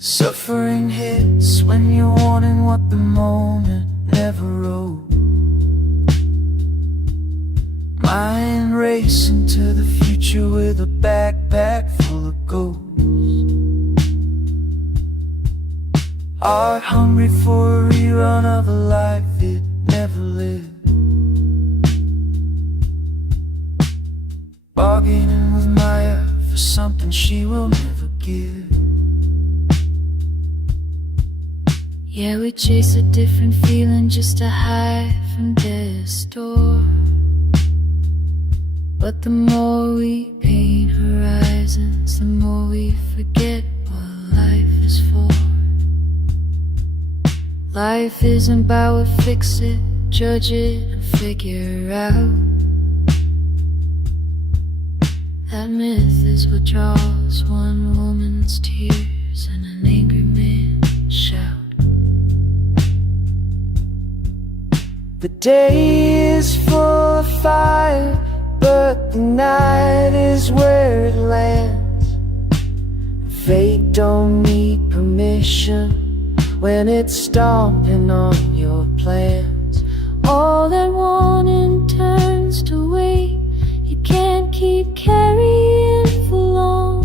Suffering hits when you're wanting what the moment never wrote. Mind racing to the future with a backpack full of ghosts. Heart hungry for a rerun of a life it never lived. Bargaining with Maya for something she will never give. Yeah, we chase a different feeling just to hide from death's door. But the more we paint horizons, the more we forget what life is for. Life isn't about what fix it, judge it, and figure out. That myth is what draws one woman's tears and an angry man's shout. The day is full of fire, but the night is where it lands. Fate don't need permission when it's stomping on your plans. All that wanting turns to weight. You can't keep carrying for long.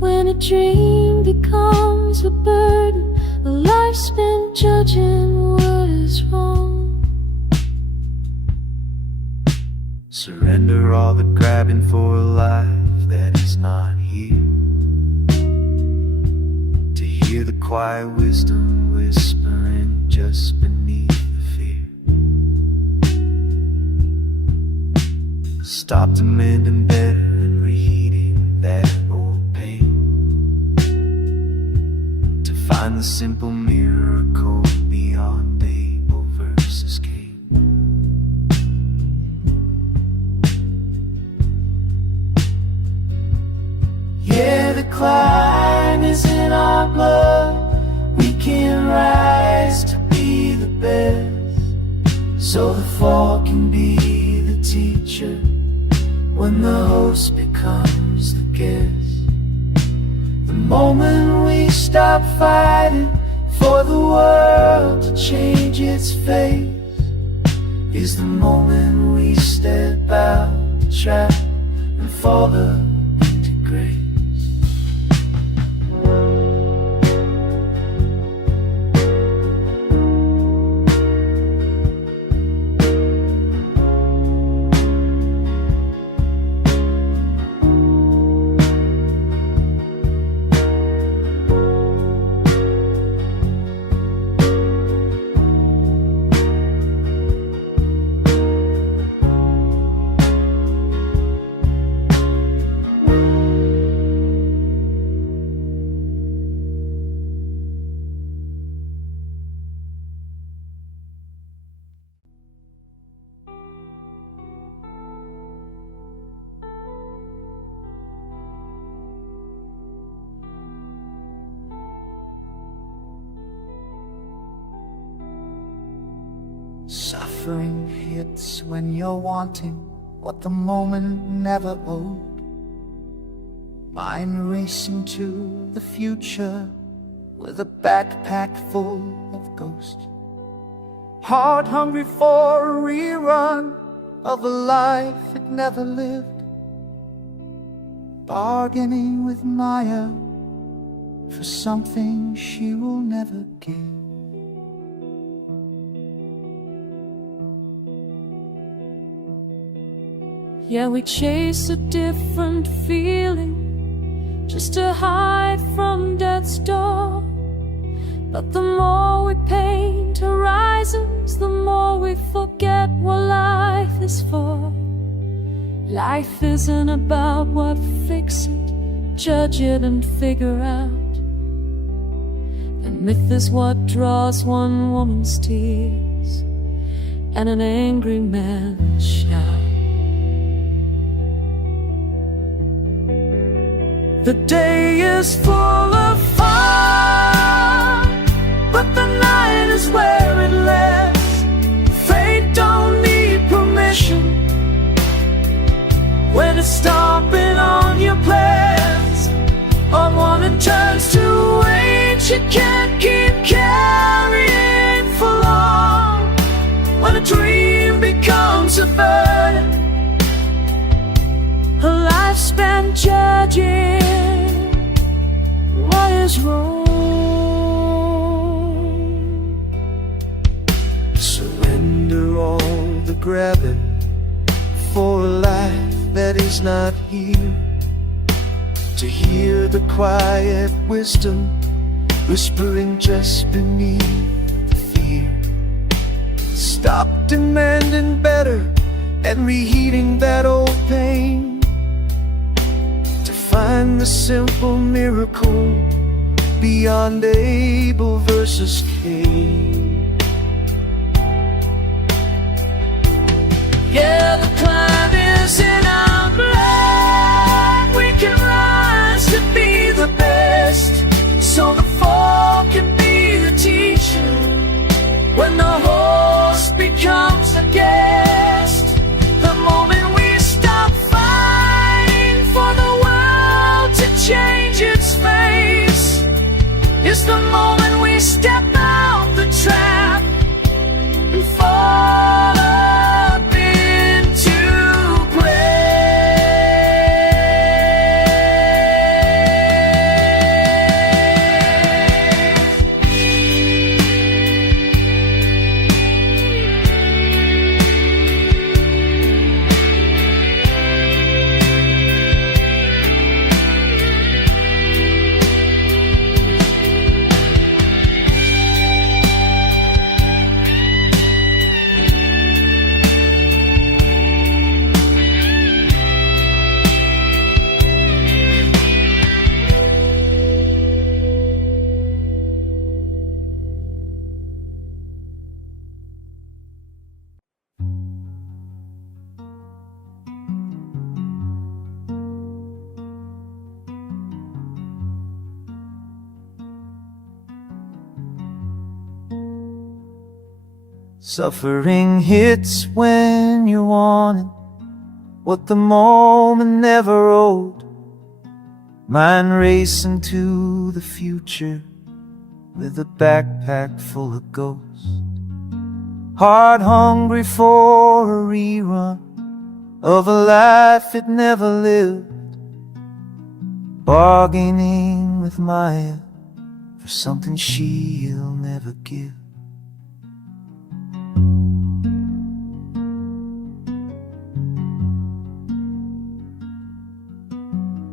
When a dream becomes a burden, a life spent judging what is wrong. Surrender all the grabbing for a life that is not here. To hear the quiet wisdom whispering just beneath the fear. Stop demanding better and reheating that old pain. To find the simple miracle beyond Abel versus Cain. Yeah, the climb is in our blood. We can rise to be the best, so the fall can be the teacher when the host becomes the guest. The moment we stop fighting for the world to change its face is the moment we step out the trap and fall into grace. Suffering hits when you're wanting what the moment never owed. Mind racing to the future with a backpack full of ghosts. Heart hungry for a rerun of a life it never lived. Bargaining with Maya for something she will never give. Yeah, we chase a different feeling just to hide from death's door. But the more we paint horizons, the more we forget what life is for. Life isn't about what fix it, judge it and figure out. The myth is what draws one woman's tears and an angry man's shout. The day is full of fire, but the night is where it lands. Fate don't need permission when it's stomping on your plans. All wanting turns to dream becomes a burden, A life spent judging what is wrong. surrender all the grabbing for a life that is not here, to hear the quiet wisdom whispering just beneath the fear. Stop demanding better and reheating that old pain, to find the simple miracle beyond Abel versus Cain. Yeah, the climb is in our blood. We can rise to be the best, so the fall can be the teacher when the host becomes the guest. The moment we stop fighting for the world to change its face is the moment we step out the trap and fall up into Suffering hits when you're wanting what the moment never owed. Mind racing to the future with a backpack full of ghosts. Heart hungry for a rerun of a life it never lived. Bargaining with Maya for something she'll never give.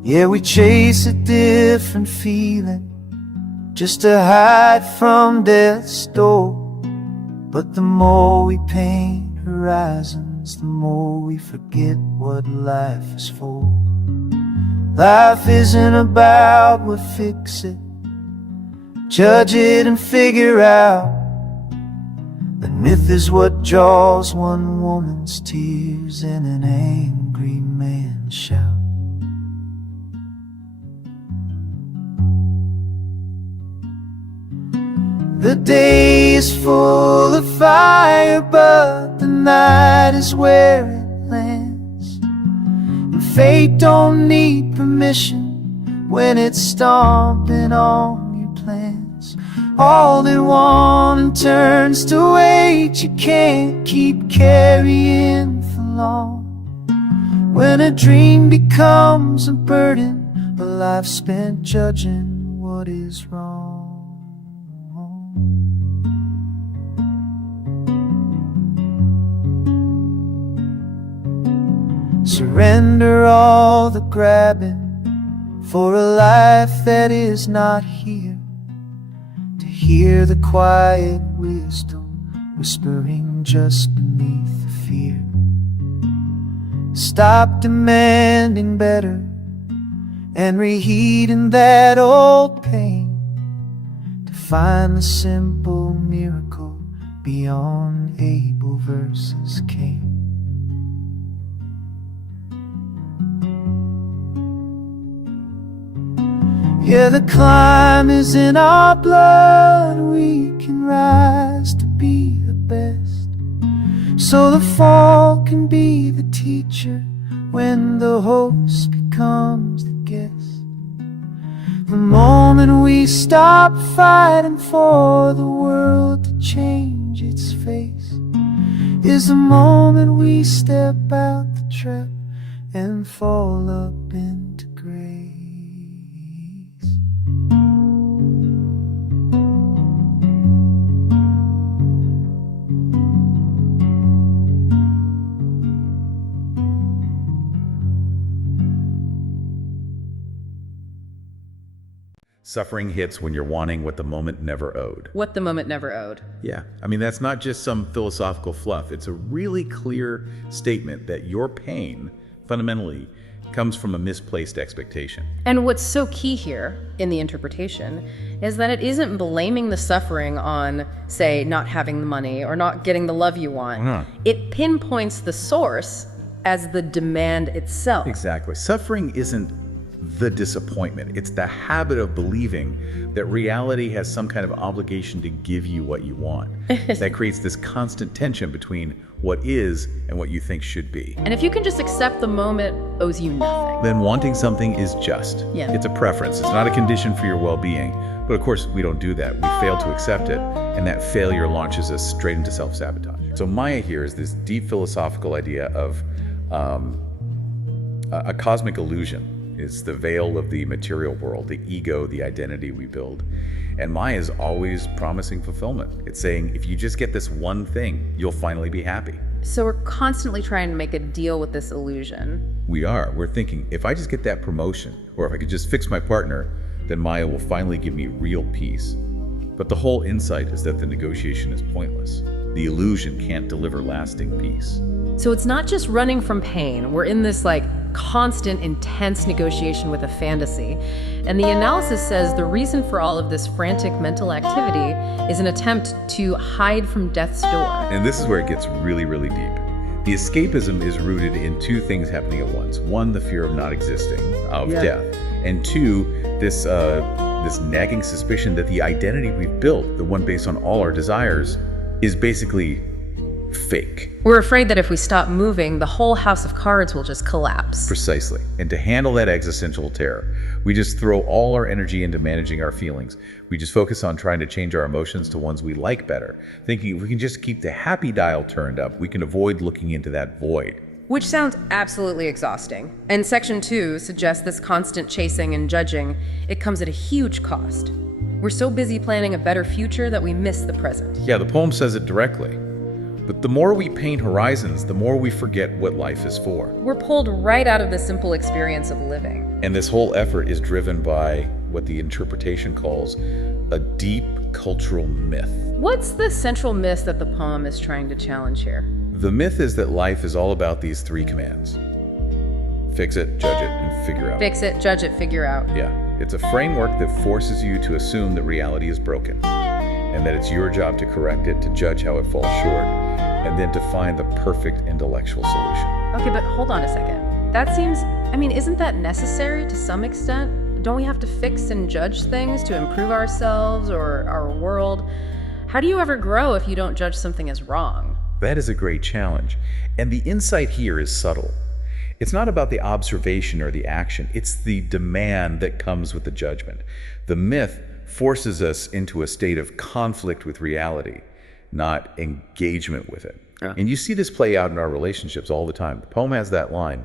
Yeah, we chase a different feeling just to hide from death's door. But the more we paint horizons, the more we forget what life is for. Life isn't about what fix it, judge it and figure out. The myth is what draws one woman's tears and an angry man's shout. The day is full of fire, but the night is where it lands. And fate don't need permission when it's stomping on your plans. All that one turns to weight you can't keep carrying for long. When a dream becomes a burden, a life spent judging what is wrong. Surrender all the grabbing for a life that is not here, to hear the quiet wisdom whispering just beneath the fear. Stop demanding better and reheating that old pain, to find the simple miracle beyond Abel versus Cain. Yeah, the climb is in our blood. We can rise to be the best, so the fall can be the teacher when the host becomes the guest. The moment we stop fighting for the world to change its face is the moment we step out the trap and fall up into grace. Suffering hits when you're wanting what the moment never owed. What the moment never owed. Yeah, I mean, that's not just some philosophical fluff. It's a really clear statement that your pain, fundamentally, comes from a misplaced expectation. And what's so key here in the interpretation is that it isn't blaming the suffering on, say, not having the money or not getting the love you want. It pinpoints the source as the demand itself. Exactly. Suffering isn't the disappointment. It's the habit of believing that reality has some kind of obligation to give you what you want. That creates this constant tension between what is and what you think should be. And if you can just accept the moment owes you nothing, then wanting something is just. Yeah. It's a preference. It's not a condition for your well-being. But of course, we don't do that. We fail to accept it, and that failure launches us straight into self-sabotage. So Maya here is this deep philosophical idea of a cosmic illusion. Is the veil of the material world, the ego, the identity we build. And Maya is always promising fulfillment. It's saying, if you just get this one thing, you'll finally be happy. So we're constantly trying to make a deal with this illusion. We are. We're thinking, if I just get that promotion, or if I could just fix my partner, then Maya will finally give me real peace. But the whole insight is that the negotiation is pointless. The illusion can't deliver lasting peace. So it's not just running from pain. We're in this constant, intense negotiation with a fantasy. And the analysis says the reason for all of this frantic mental activity is an attempt to hide from death's door. And this is where it gets really, really deep. The escapism is rooted in two things happening at once. One, the fear of not existing, of death. And two, this nagging suspicion that the identity we've built, the one based on all our desires, is basically fake. We're afraid that if we stop moving, the whole house of cards will just collapse. Precisely. And to handle that existential terror, we just throw all our energy into managing our feelings. We just focus on trying to change our emotions to ones we like better, thinking if we can just keep the happy dial turned up, we can avoid looking into that void. Which sounds absolutely exhausting. And Section 2 suggests this constant chasing and judging, it comes at a huge cost. We're so busy planning a better future that we miss the present. Yeah, the poem says it directly. But the more we paint horizons, the more we forget what life is for. We're pulled right out of the simple experience of living. And this whole effort is driven by what the interpretation calls a deep cultural myth. What's the central myth that the poem is trying to challenge here? The myth is that life is all about these three commands. Fix it, judge it, and figure out. Fix it, judge it, figure out. Yeah, it's a framework that forces you to assume that reality is broken, and that it's your job to correct it, to judge how it falls short, and then to find the perfect intellectual solution. Okay, but hold on a second. That seems, isn't that necessary to some extent? Don't we have to fix and judge things to improve ourselves or our world? How do you ever grow if you don't judge something as wrong? That is a great challenge. And the insight here is subtle. It's not about the observation or the action. It's the demand that comes with the judgment. The myth forces us into a state of conflict with reality, not engagement with it. And you see this play out in our relationships all the time. The poem has that line,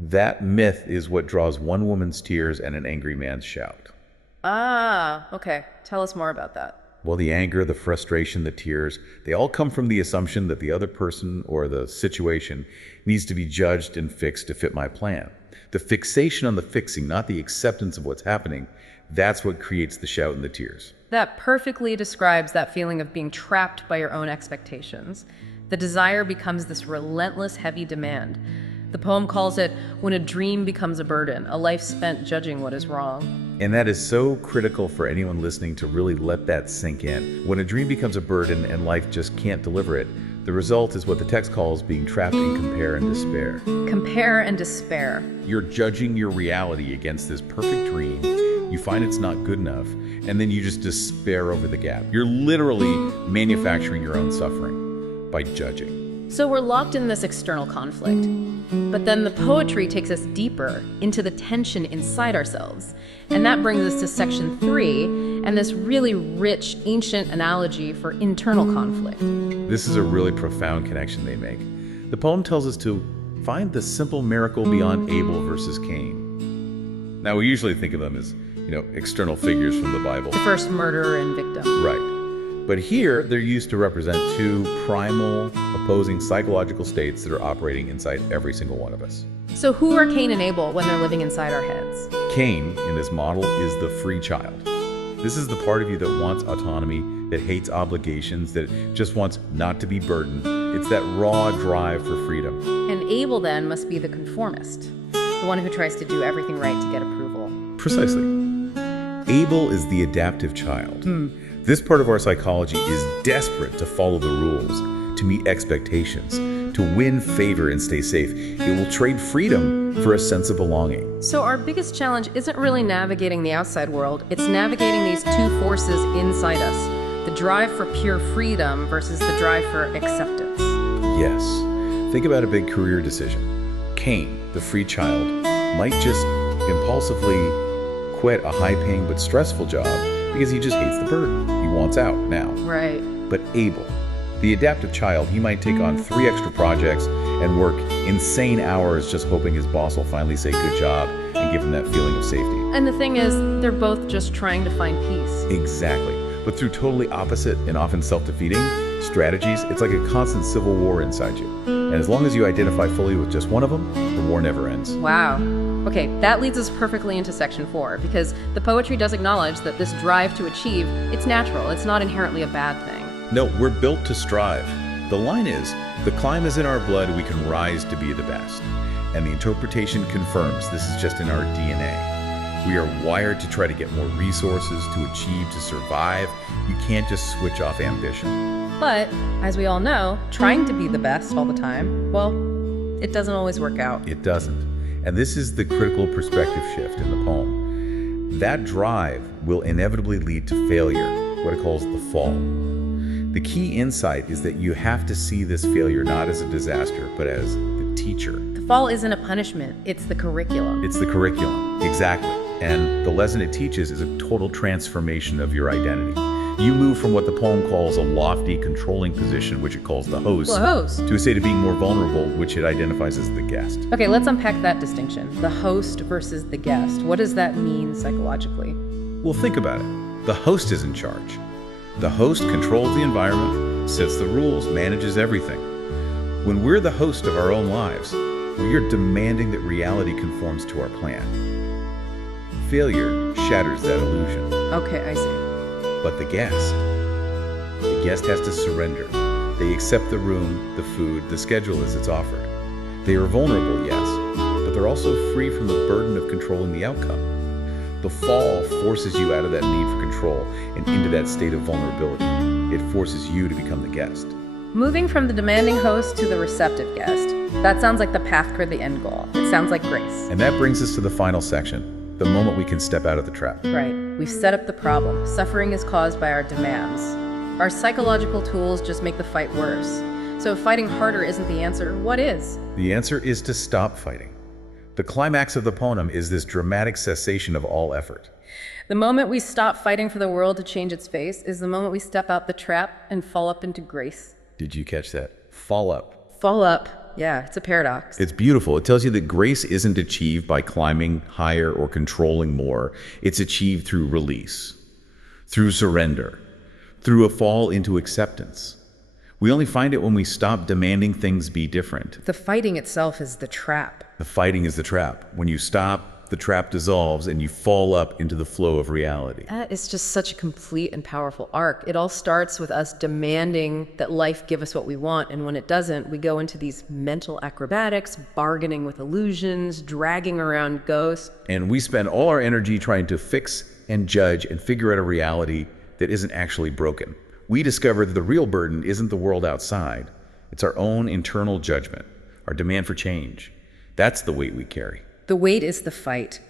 that myth is what draws one woman's tears and an angry man's shout. Ah, okay. Tell us more about that. Well, the anger, the frustration, the tears, they all come from the assumption that the other person or the situation needs to be judged and fixed to fit my plan. The fixation on the fixing, not the acceptance of what's happening, that's what creates the shout and the tears. That perfectly describes that feeling of being trapped by your own expectations. The desire becomes this relentless, heavy demand. The poem calls it when a dream becomes a burden, a life spent judging what is wrong. And that is so critical for anyone listening to really let that sink in. When a dream becomes a burden and life just can't deliver it, the result is what the text calls being trapped in compare and despair. Compare and despair. You're judging your reality against this perfect dream. You find it's not good enough, and then you just despair over the gap. You're literally manufacturing your own suffering by judging. So we're locked in this external conflict. But then the poetry takes us deeper into the tension inside ourselves. And that brings us to Section 3 and this really rich, ancient analogy for internal conflict. This is a really profound connection they make. The poem tells us to find the simple miracle beyond Abel versus Cain. Now, we usually think of them as, external figures from the Bible. The first murderer and victim. Right. But here, they're used to represent two primal, opposing psychological states that are operating inside every single one of us. So who are Cain and Abel when they're living inside our heads? Cain, in this model, is the free child. This is the part of you that wants autonomy, that hates obligations, that just wants not to be burdened. It's that raw drive for freedom. And Abel then must be the conformist, the one who tries to do everything right to get approval. Precisely. Abel is the adaptive child. This part of our psychology is desperate to follow the rules, to meet expectations, to win favor and stay safe. It will trade freedom for a sense of belonging. So our biggest challenge isn't really navigating the outside world, it's navigating these two forces inside us, the drive for pure freedom versus the drive for acceptance. Yes. Think about a big career decision. Cain, the free child, might just impulsively quit a high-paying but stressful job because he just hates the burden. He wants out now. Right. But Abel, the adaptive child, he might take on 3 extra projects and work insane hours just hoping his boss will finally say good job and give him that feeling of safety. And the thing is, they're both just trying to find peace. Exactly. But through totally opposite and often self-defeating strategies, it's like a constant civil war inside you. And as long as you identify fully with just one of them, the war never ends. Wow. Okay, that leads us perfectly into section 4, because the poetry does acknowledge that this drive to achieve, it's natural, it's not inherently a bad thing. No, we're built to strive. The line is, the climb is in our blood, we can rise to be the best. And the interpretation confirms this is just in our DNA. We are wired to try to get more resources, to achieve, to survive. You can't just switch off ambition. But, as we all know, trying to be the best all the time, well, it doesn't always work out. It doesn't. And this is the critical perspective shift in the poem. That drive will inevitably lead to failure, what it calls the fall. The key insight is that you have to see this failure not as a disaster, but as the teacher. The fall isn't a punishment, it's the curriculum. It's the curriculum, exactly. And the lesson it teaches is a total transformation of your identity. You move from what the poem calls a lofty, controlling position, which it calls the host, to a state of being more vulnerable, which it identifies as the guest. Okay, let's unpack that distinction. The host versus the guest. What does that mean psychologically? Well, think about it. The host is in charge. The host controls the environment, sets the rules, manages everything. When we're the host of our own lives, we are demanding that reality conforms to our plan. Failure shatters that illusion. Okay, I see. But the guest has to surrender. They accept the room, the food, the schedule as it's offered. They are vulnerable, yes, but they're also free from the burden of controlling the outcome. The fall forces you out of that need for control and into that state of vulnerability. It forces you to become the guest. Moving from the demanding host to the receptive guest. That sounds like the path toward the end goal. It sounds like grace. And that brings us to the final section, the moment we can step out of the trap. Right. We've set up the problem. Suffering is caused by our demands. Our psychological tools just make the fight worse. So if fighting harder isn't the answer, what is? The answer is to stop fighting. The climax of the poem is this dramatic cessation of all effort. The moment we stop fighting for the world to change its face is the moment we step out the trap and fall up into grace. Did you catch that? Fall up. Fall up. Yeah, it's a paradox. It's beautiful. It tells you that grace isn't achieved by climbing higher or controlling more. It's achieved through release, through surrender, through a fall into acceptance. We only find it when we stop demanding things be different. The fighting itself is the trap. The fighting is the trap. When you stop, the trap dissolves and you fall up into the flow of reality. That is just such a complete and powerful arc. It all starts with us demanding that life give us what we want, and when it doesn't, we go into these mental acrobatics, bargaining with illusions, dragging around ghosts. And we spend all our energy trying to fix and judge and figure out a reality that isn't actually broken. We discover that the real burden isn't the world outside. It's our own internal judgment, our demand for change. That's the weight we carry. The weight is the fight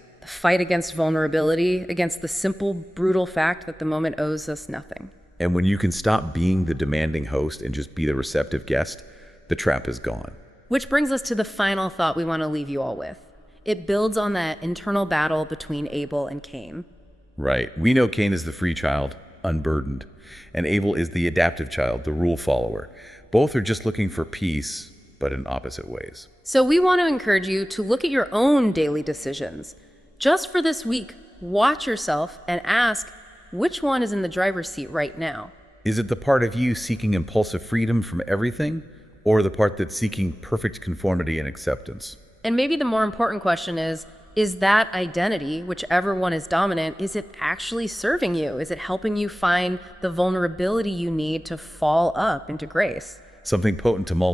against vulnerability, against the simple, brutal fact that the moment owes us nothing. And when you can stop being the demanding host and just be the receptive guest, the trap is gone. Which brings us to the final thought we want to leave you all with. It builds on that internal battle between Abel and Cain. Right. We know Cain is the free child, unburdened, and Abel is the adaptive child, the rule follower. Both are just looking for peace, but in opposite ways. So we want to encourage you to look at your own daily decisions. Just for this week, watch yourself and ask, which one is in the driver's seat right now? Is it the part of you seeking impulsive freedom from everything, or the part that's seeking perfect conformity and acceptance? And maybe the more important question is that identity, whichever one is dominant, is it actually serving you? Is it helping you find the vulnerability you need to fall up into grace? Something potent to mull